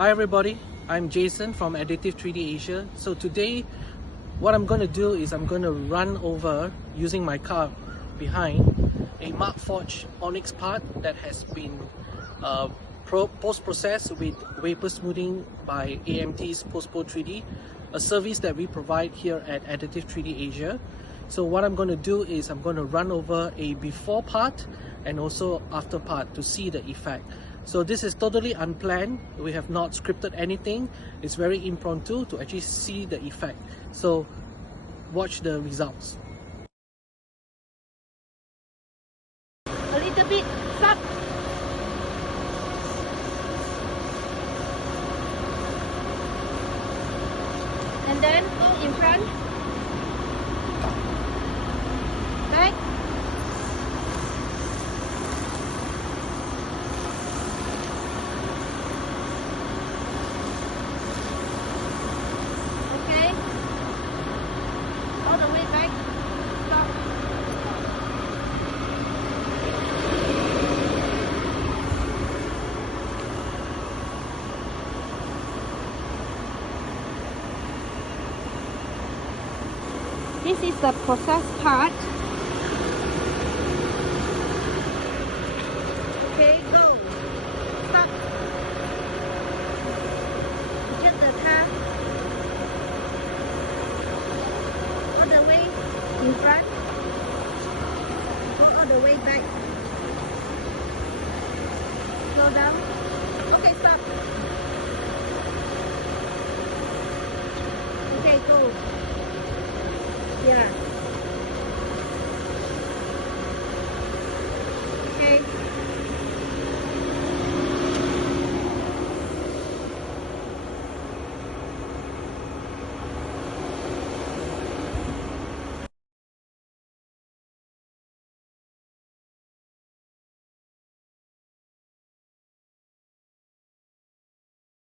Hi everybody, I'm Jason from Additive 3D Asia. So today what I'm going to do is I'm going to run over using my car behind a Markforged Onyx part that has been post-processed with vapor smoothing by AMT's PostPro 3D, a service that we provide here at Additive 3D Asia. So what I'm going to do is I'm going to run over a before part and also after part to see the effect. So this is totally unplanned. We have not scripted anything. It's very impromptu to actually see the effect. So watch the results. A little bit stop. And then go in front. Back. Okay. All the way back. Stop. This is the process part. Okay, go. Stop. Get the car all the way in front. Go all the way back. Slow down. Okay, stop.